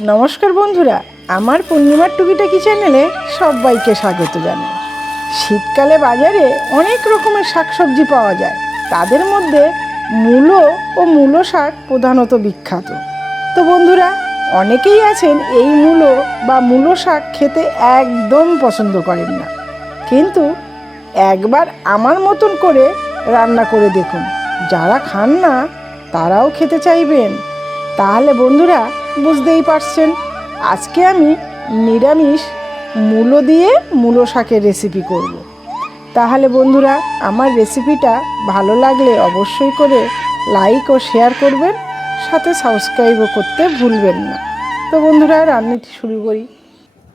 নমস্কার বন্ধুরা, আমার পূর্ণিমার টুকিটাকি চ্যানেলে সবাইকে স্বাগত জানাই। শীতকালে বাজারে অনেক রকমের শাকসবজি পাওয়া যায়। তাদের মধ্যে মূলো ও মূলো শাক প্রধানত বিখ্যাত। তো বন্ধুরা, অনেকেই আছেন এই মূলো বা মূলো শাক খেতে একদম পছন্দ করেন না। কিন্তু একবার আমার মতন করে রান্না করে দেখুন। যারা খান না, তারাও খেতে চাইবেন। তাহলে বন্ধুরা বুঝতেই পারছেন। আজকে আমি নিরামিষ মূলো দিয়ে মূলো শাকের রেসিপি করব। তাহলে বন্ধুরা, আমার রেসিপিটা ভালো লাগলে অবশ্যই করে লাইক ও শেয়ার করবেন, সাথে সাবস্ক্রাইবও করতে ভুলবেন না। তো বন্ধুরা রান্নাটি শুরু করি?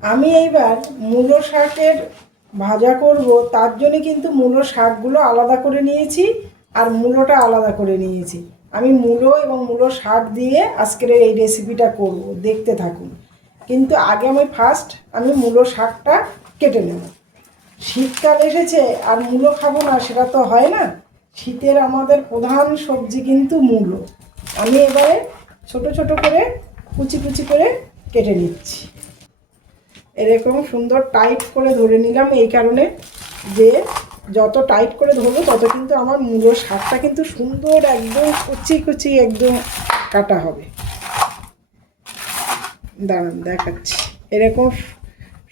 আমি এইবার মূলো শাকের ভাজা করব, তার জন্য কিন্তু মূলো শাকগুলো আলাদা করে নিয়েছি আর মূলোটা আলাদা করে নিয়েছি। আমি মূলো এবং মূলো শাক দিয়ে আজকের এই রেসিপিটা করব, দেখতে থাকুন। কিন্তু আগে আমি ফার্স্ট আমি মূলো শাকটা কেটে নেব। শীতকাল এসেছে, আর মূলো খাব না, সেটা তো হয় না। শীতের আমাদের প্রধান সবজি কিন্তু মূলো। আমি এবারে ছোট ছোট করে, কুচি কুচি করে কেটে নিচ্ছি। এরকম সুন্দর টাইট করে ধরে নিলাম এই কারণে যে যত টাইট করে ধরবো, তত কিন্তু আমার মূলো শাকটা কিন্তু সুন্দর একদম কুচি কুচি একদম কাটা হবে। দাঁড়ান, দেখাচ্ছি। এরকম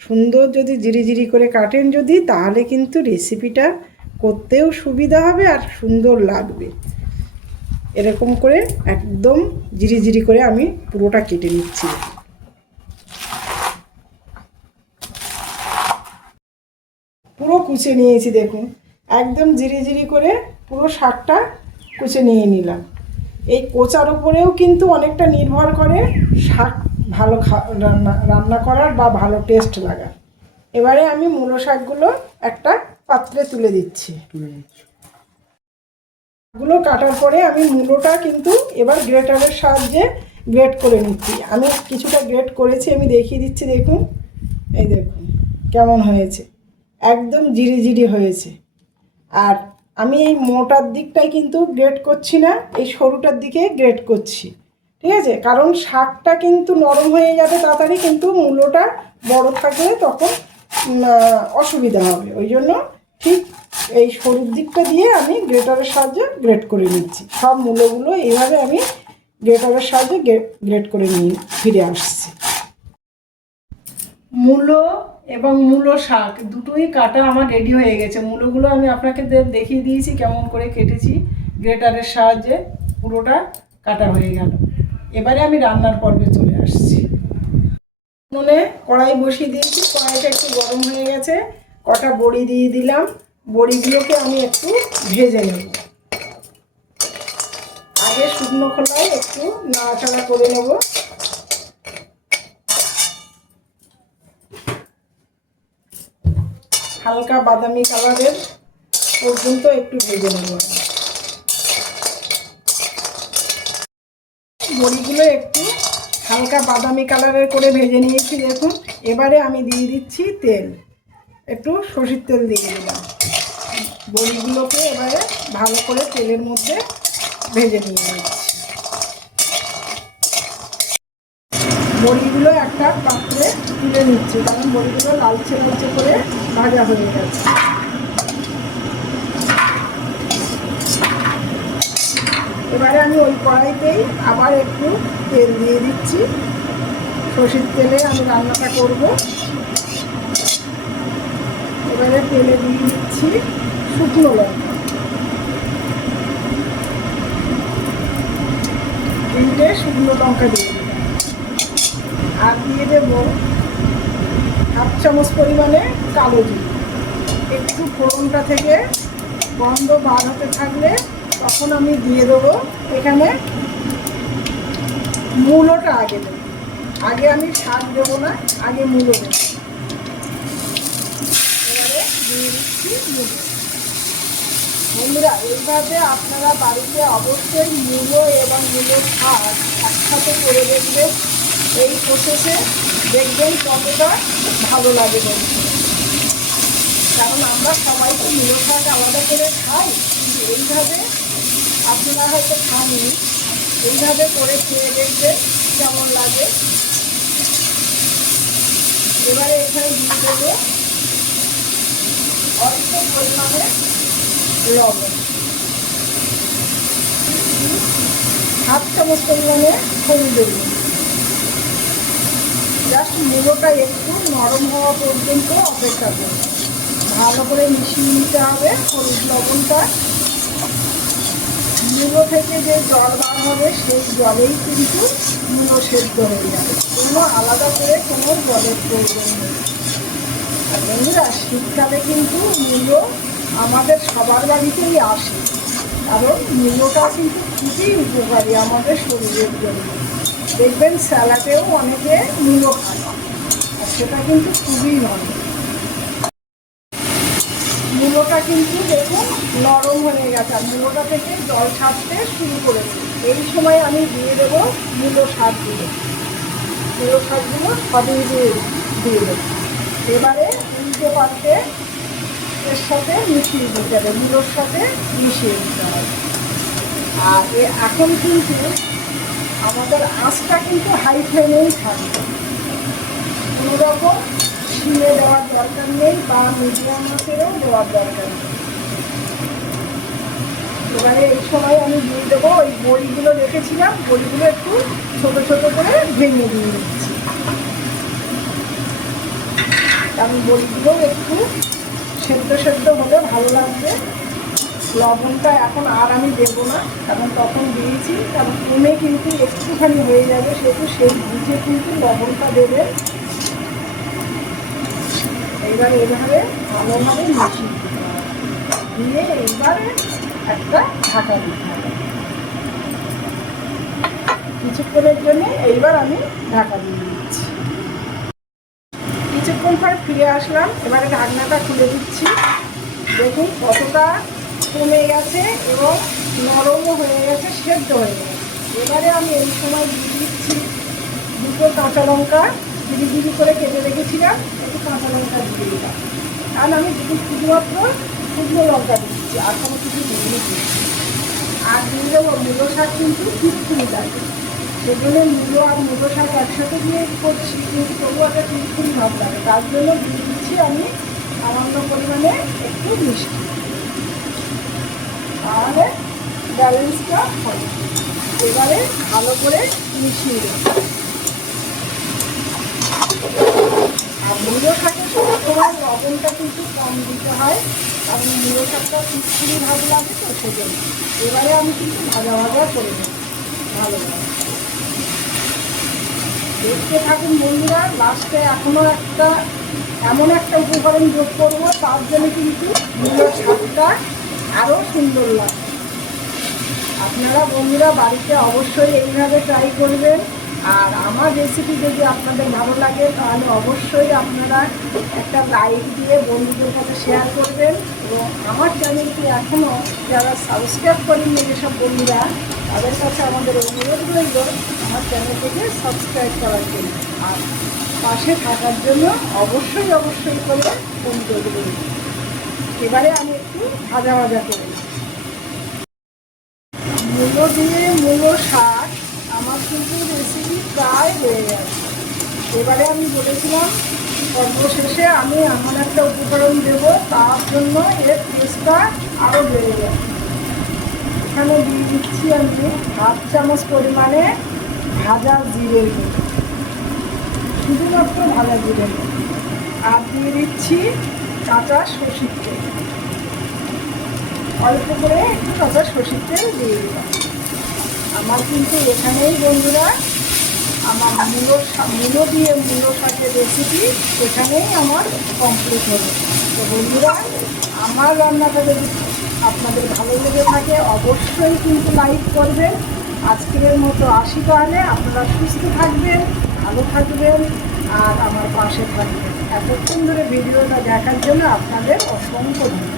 সুন্দর যদি জিরি জিরি করে কাটেন যদি, তাহলে কিন্তু রেসিপিটা করতেও সুবিধা হবে আর সুন্দর লাগবে। এরকম করে একদম জিরি জিরি করে আমি পুরোটা কেটে নিচ্ছি পুরো কুচে নিয়েছি দেখুন। একদম জিরি জিরি করে পুরো শাকটা কুচে নিয়ে নিলাম। এই কোচার উপরেও কিন্তু অনেকটা নির্ভর করে শাক ভালো খা রান্না রান্না করার বা ভালো টেস্ট লাগার। এবারে আমি মূলো শাকগুলো একটা পাত্রে তুলে দিচ্ছি। গুলো কাটার পরে আমি মূলোটা কিন্তু এবার গ্রেটারের সাহায্যে গ্রেট করে নিচ্ছি। আমি কিছুটা গ্রেট করেছি আমি দেখিয়ে দিচ্ছি দেখুন। এই দেখুন কেমন হয়েছে। একদম জিরি জিরি হয়েছে। আর আমি এই মোটার দিকটাই কিন্তু গ্রেট করছি না, এই সরুটার দিকে গ্রেট করছি। ঠিক আছে? কারণ শাকটা কিন্তু নরম হয়ে যাবে তাড়াতাড়ি, কিন্তু মূলোটা বড় থাকলে তখন অসুবিধা হবে। ওই জন্য ঠিক এই সরুর দিকটা দিয়ে আমি গ্রেটারের সাহায্যে গ্রেট করে নিচ্ছি। সব মূলোগুলো এইভাবে আমি গ্রেটারের সাহায্যে গ্রেট করে নিয়ে ফিরে আসছি। মূলো এবং মূলো শাক, দুটোই কাটা আমার রেডি হয়ে গেছে। মূলোগুলো আমি আপনাকে দেখিয়ে দিয়েছি কেমন করে কেটেছি। গ্রেটারের সাহায্যে পুরোটা কাটা হয়ে গেল। এবারে আমি রান্নার পর্বে চলে আসছি। উনুনে কড়াই বসিয়ে দিয়েছি। কড়াইটা একটু গরম হয়ে গেছে। কটা বড়ি দিয়ে দিলাম। বড়িগুলোকে আমি একটু ভেজে নেব। আগে শুকনো খোলায় একটু নাড়াচাড়া করে নেব। হালকা বাদামি কালারের পর্যন্ত একটু ভেজে নেব। বড়িগুলো একটু হালকা বাদামি কালারের করে ভেজে নিয়েছি, দেখুন। এবারে আমি দিয়ে দিচ্ছি তেল। একটু সর্ষের তেল দিয়ে দিলাম। বড়িগুলোকে এবারে ভালো করে তেলের মধ্যে ভেজে নিয়ে নিচ্ছি বড়িগুলো একটা পাত্রে তুলে নিচ্ছি, কারণ বড়িগুলো লালচে লালচে করে ভাজা হয়ে গেছে। এবারে আমি ওই কড়াইতেই আবার একটু তেল দিয়ে দিচ্ছি। সর্ষের তেলে আমি রান্নাটা করব। এবারে তেলে দিয়ে দিচ্ছি শুকনো লঙ্কা। তিনটে শুকনো লঙ্কা দিয়ে আর দিয়ে দেব। হাফ চামচ পরিমাণে কালো জিরে। একটু ফোড়নটা থেকে গন্ধ বার হতে থাকলে তখন আমি দিয়ে দেবো। এখানে মূলোটা আগে দেবো। আগে আমি শাক দেবো না, আগে মূলো দেবো। এবারে দিয়ে দিচ্ছি মূলো। বন্ধুরা এইভাবে আপনারা বাড়িতে অবশ্যই মূলো এবং মূলো শাক একসাথে করে দেখবেন। এই প্রসেসে দেখবেন কতটা ভালো লাগে কারণ আমরা সবাই তো মূলো আলাদা করে খাই? কিন্তু এইভাবে আপনারা হয়তো খাননি। এইভাবে করে খেয়ে দেখবেন কেমন লাগে। এবারে এখানে দিয়ে দেবো অল্প পরিমাণে লবণ। হাফ চামচ পরিমাণে হলুদ। দেবো জাস্ট মুলোটা একটু নরম হওয়া পর্যন্ত অপেক্ষা করব ভালো করে মিশিয়ে নিতে হবে, হলুদ লবণটা। মুলো থেকে যে জল বার হবে, সেই জলেই কিন্তু মুলো সেদ্ধ হয়ে যাবে। কোনো আলাদা করে কোনো জলের প্রয়োজন নেই। আর বন্ধুরা, শীতকালে কিন্তু মূলো আমাদের সবার বাড়িতেই আসে। কারণ মূলোটা কিন্তু খুবই উপকারী আমাদের শরীরের জন্য। দেখবেন স্যালাডেও অনেকে মূলো খায় সেটা কিন্তু খুবই ভালো মূলোটা কিন্তু দেখুন নরম হয়ে গেছে, আর মূলোটা থেকে জল ছাড়তে শুরু করেছে। এই সময় আমি দিয়ে দেবো মূলো সারগুলো মূলো সারগুলো সবই দিয়ে দিয়ে দেবো। এবারে উল্টো পাত্রে এর সাথে মিশিয়ে দিতে হবে। মূলোর সাথে মিশিয়ে দিতে হবে। আর এখন কিন্তু আমাদের আঁচটা কিন্তু হাই ফ্লেমেই থাকবে। কোনো রকম শিলে দেওয়ার দরকার নেই বা মিডিয়াম আঁচেরও দেওয়ার দরকার নেই। এবারে এই সময় আমি দিয়ে দেবো ওই বড়িগুলো রেখেছিলাম, বড়িগুলো একটু ছোটো ছোটো করে ভেঙে দিয়ে দিচ্ছি। কারণ বড়িগুলো একটু সেদ্ধ সেদ্ধ হলে ভালো লাগবে। লবণটা এখন আর আমি দেবো না, কারণ তখন দিয়েছি, কারণ কমে কিন্তু একটুখানি হয়ে যাবে সেহেতু সেই বুঝে কিন্তু লবণটা দেবে। এইবার এভাবে ভালোভাবে মিশিয়ে। দিয়ে এইবারে একটা ঢাকা দিতে হবে। কিছুক্ষণের জন্য এইবার আমি ঢাকা দিয়ে দিচ্ছি। কিছুক্ষণ পর ফিরে আসলাম, এবারে ঢাকনাটা খুলে দিচ্ছি। দেখুন কতটা কমে গেছে এবং নরমও হয়ে গেছে, সেদ্ধ হয়ে গেছে। এবারে আমি এই সময় দিচ্ছি দুটো কাঁচা লঙ্কা ধীরে ধীরে করে কেটে রেখেছিলাম, একটু কাঁচা লঙ্কা দিয়ে দিলাম। কারণ আমি শুধু শুধুমাত্র শুকনো লঙ্কা দিচ্ছি, আর কোনো কিছু দিয়ে দিচ্ছি আর দিয়ে দেবো মূলো শাক কিন্তু খিটখিরি থাকে সেজন্য মূলো আর মূলো শাক একসাথে দিয়ে করছি, কিন্তু তবু একটা খিটখিরি ভাব লাগে। তার জন্য দিয়ে দিচ্ছি আমি সামান্য পরিমাণে একটু মিষ্টি। তাহলে ব্যালেন্সটা হবে। এবারে ভালো করে মিশিয়ে দেবো। আর মূলো শাকের সময় তোমার লবণটা কিন্তু কম দিতে হয়, কারণ মূলো শাকটা খিচুড়ি ভালো লাগে তো, সেজন্য। এবারে আমি কিন্তু ভাজা ভাজা করে দেবো ভালোভাবে দেখতে থাকুন বন্ধুরা লাস্টে এখনও একটা, এমন একটা উপকরণ যোগ করব, তার জন্য কিন্তু মূলোর স্বাদটা আরও সুন্দর লাগবে। আপনারা বন্ধুরা বাড়িতে অবশ্যই এইভাবে ট্রাই করবেন। আর আমার রেসিপি যদি আপনাদের ভালো লাগে, তাহলে অবশ্যই আপনারা একটা লাইক দিয়ে বন্ধুদের কাছে শেয়ার করবেন। এবং আমার চ্যানেলটি এখনও যারা সাবস্ক্রাইব করেননি যেসব বন্ধুরা, তাদের কাছে আমাদের অনুরোধ রইল আমার চ্যানেলটিকে সাবস্ক্রাইব করার জন্য। আর পাশে থাকার জন্য অবশ্যই অবশ্যই করে অনুরোধ রইল এবারে আমি একটু ভাজা ভাজা করে। মূলো দিয়ে মূলো শাক, আমার কিন্তু রেসিপি প্রায় হয়ে গেছে। এবারে আমি বলেছিলাম, সর্বশেষে আমি এমন একটা উপকরণ দেব, তার জন্য এর টেস্টটা আরও বেড়ে যাবে। এখানে দিয়ে দিচ্ছি আমি হাফ চামচ পরিমাণে ভাজা জিরে শুধুমাত্র ভাজা জিরে আর দিয়ে দিচ্ছি কাঁচা সর্ষের তেল অল্প করে একটু কাঁচা সর্ষের তেল দিয়ে আমার কিন্তু এখানেই বন্ধুরা, আমার মূলো মূলো দিয়ে মূলো শাকের রেসিপি সেখানেই আমার কমপ্লিট হলো। তো বন্ধুরা, আমার রান্নাটা যদি আপনাদের ভালো লেগে থাকে, অবশ্যই কিন্তু লাইক করবেন। আজকের মতো আসি তাহলে। আপনারা সুস্থ থাকবেন, ভালো থাকবেন, আর আমার পাশে থাকবেন। এতক্ষণ ধরে ভিডিওটা দেখার জন্য আপনাদের অসংখ্য ধন্যবাদ।